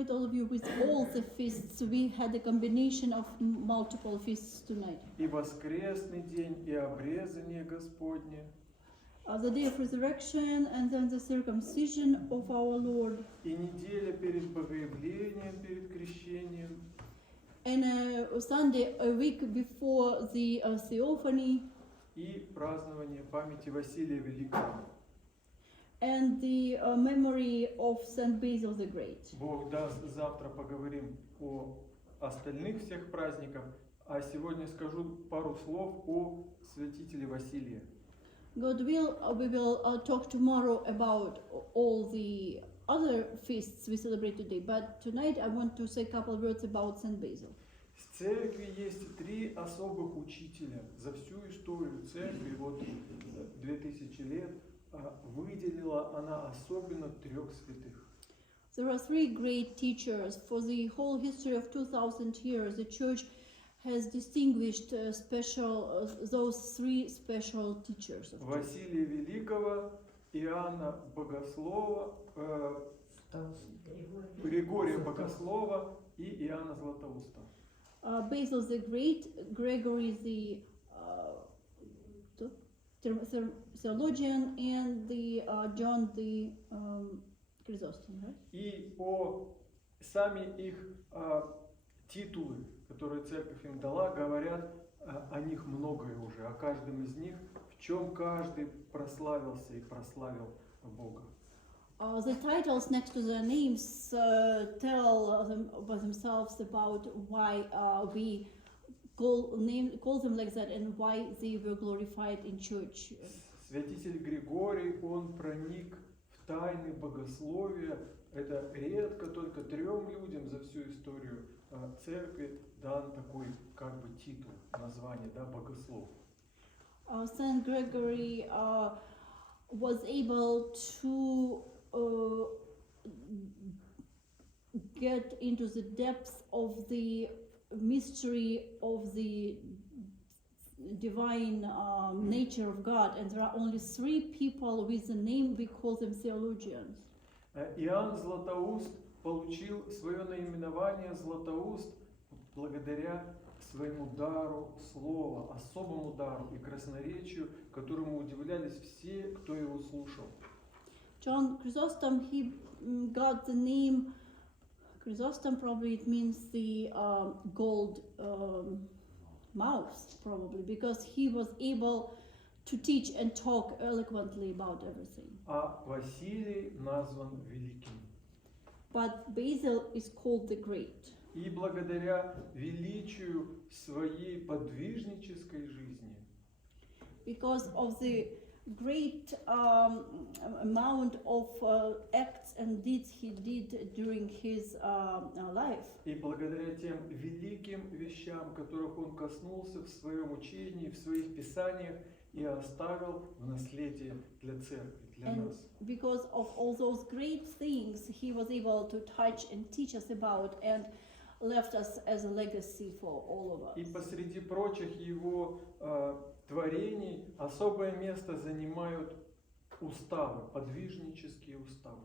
with all of you with all the feasts. We had a combination of multiple feasts tonight. И воскресный день, и обрезание Господне. The day of resurrection and then the circumcision of our Lord. И неделя перед Богоявлением, перед крещением. And a Sunday, a week before the Theophany. И празднование памяти Василия Великого. And the memory of Saint Basil the Great. Бог даст, завтра поговорим о остальных всех праздниках, а сегодня скажу пару слов о святителе Василии. God will, we will talk tomorrow about all the other feasts we celebrate today, but tonight I want to say a couple of words about Saint Basil. В церкви есть три особых учителя. За всю историю церкви, вот 2000 лет, выделила она особенно трех святых. There are three great teachers. For the whole history of 2000 years, the church has distinguished those three special teachers. Василия Великого, Иоанна Богослова, Григория Богослова и Иоанна Златоуста. Basil the Great, Gregory the theologian, and the John the Chrysostom, right? И сами их титулы, которые церковь им дала, говорят о них многое уже, о каждом из них, в чем каждый прославился и прославил Бога. The titles next to their names tell them about themselves about why we call them like that and why they were glorified in church. Святитель Григорий, он проник в тайны богословия. Это редко, только 3 людям за всю историю церкви дан такой как бы титул, название, да, богослов. Saint Gregory was able to get into the depths of the mystery of the divine nature of God, and there are only 3 people with the name, we call them theologians. Иоанн Златоуст получил свое наименование Златоуст благодаря своему дару слова, особому дару и красноречию, которому удивлялись все, кто его слушал. John Chrysostom, he got the name Chrysostom, probably it means the gold mouth, probably, because he was able to teach and talk eloquently about everything. А Василий назван Великим. But Basil is called the Great. И благодаря величию своей подвижнической жизни, Because of the great amount of acts and deeds he did during his life. и благодаря тем великим вещам, которых он коснулся в своем учении, в своих писаниях и оставил в наследие для церкви, для And нас. because of all those great things he was able to touch and teach us about and left us as a legacy for all of us. И посреди прочих его творений особое место занимают уставы, подвижнические уставы.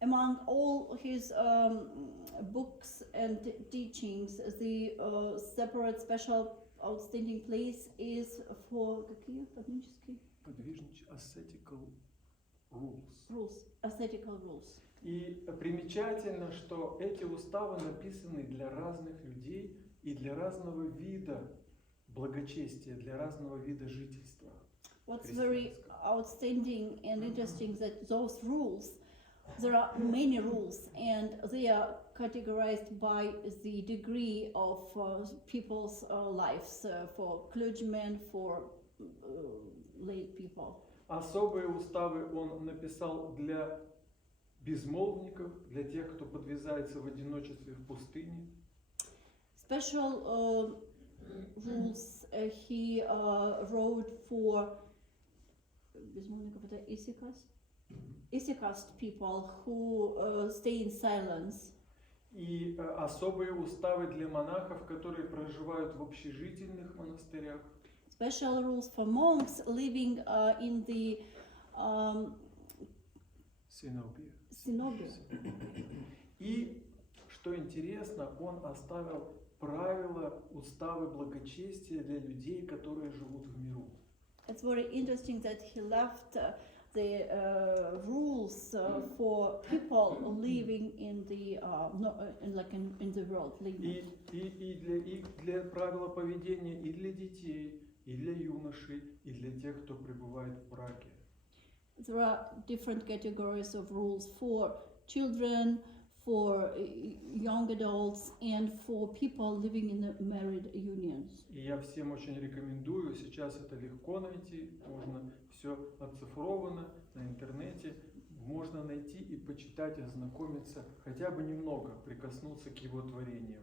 Among all his books and teachings, the separate special outstanding place is for какие подвижнические? Ascetical rules. Rules, ascetical rules. И примечательно, что эти уставы написаны для разных людей и для разного вида благочестия, для разного вида жительства. What's very outstanding and interesting that those rules, there are many rules and they are categorized by the degree of people's lives, for clergymen, for lay people. Особые уставы он написал для безмолвников, для тех, кто подвязается в одиночестве в пустыне. Special rules he wrote for Issachar people who stay in silence. И особые уставы для монахов, которые проживают в общежительных монастырях. Special rules for monks living in the Синобия. Synobia. И что интересно, он оставил правила, уставы благочестия для людей, которые живут в миру. It's very interesting that he left the rules for people living in the in the world. И для правила поведения и для детей, и для юношей, и для тех, кто пребывает в браке. There are different categories of rules for children, for young adults, and for people living in the married unions. И я всем очень рекомендую, сейчас это легко найти, можно все оцифровано на интернете, можно найти и почитать, ознакомиться, хотя бы немного прикоснуться к его творениям.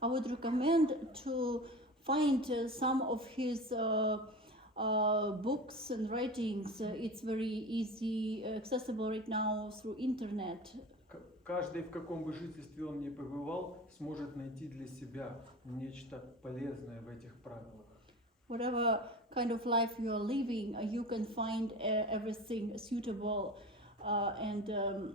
I would recommend to find some of his books and writings. It's very easy, accessible right now through internet. Каждый, в каком бы жительстве он ни побывал, сможет найти для себя нечто полезное в этих правилах. Whatever kind of life you are living, you can find everything suitable and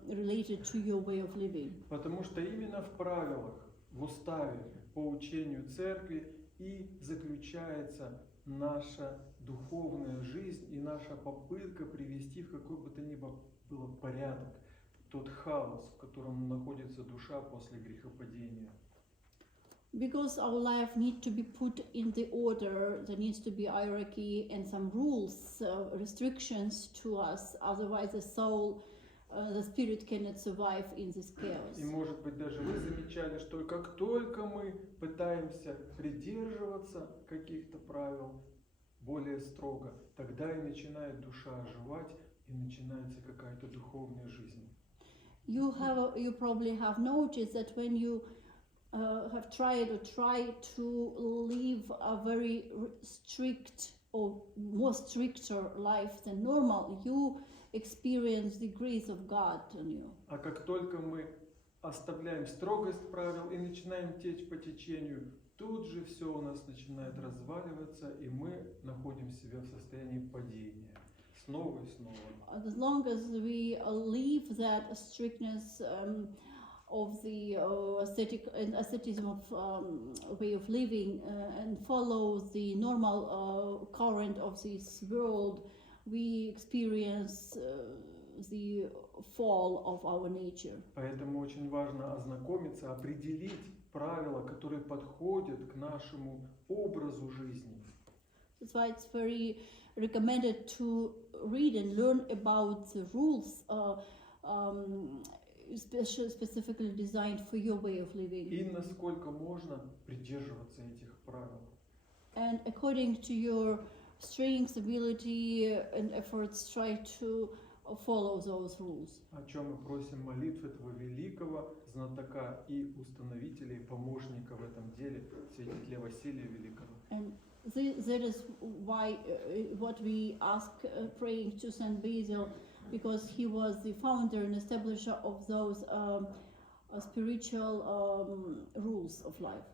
related to your way of living. Потому что именно в правилах, в уставе, по учению церкви и заключается наша духовная жизнь и наша попытка привести в какой бы то ни было порядок тот хаос, в котором находится душа после грехопадения. Because our life needs to be put in the order, there needs to be hierarchy and some rules, restrictions to us. Otherwise, the soul, the spirit cannot survive in this chaos. И может быть даже вы замечали, что как только мы пытаемся придерживаться каких-то правил более строго, тогда и начинает душа оживать и начинается какая-то духовная жизнь. You probably have noticed that when you have tried or try to live a very strict or more stricter life than normal, you experience the grace of God on you. А как только мы оставляем строгость правил и начинаем течь по течению, тут же все у нас начинает разваливаться, и мы находим себя в состоянии падения. Снова и снова. As long as we leave that strictness of the asceticism of way of living and follow the normal current of this world, we experience the fall of our nature. Поэтому очень важно ознакомиться, определить правила, которые подходят к нашему образу жизни. That's why it's very recommended to read and learn about the rules specifically designed for your way of living. И насколько можно придерживаться этих правил. And according to your strengths, ability and efforts, try to follow those rules. О чем мы просим молитв этого великого знатока и установителя, и помощника в этом деле, святителя Василия Великого. And that is why what we ask praying to Saint Basil, because he was the founder and establisher of those spiritual rules of life.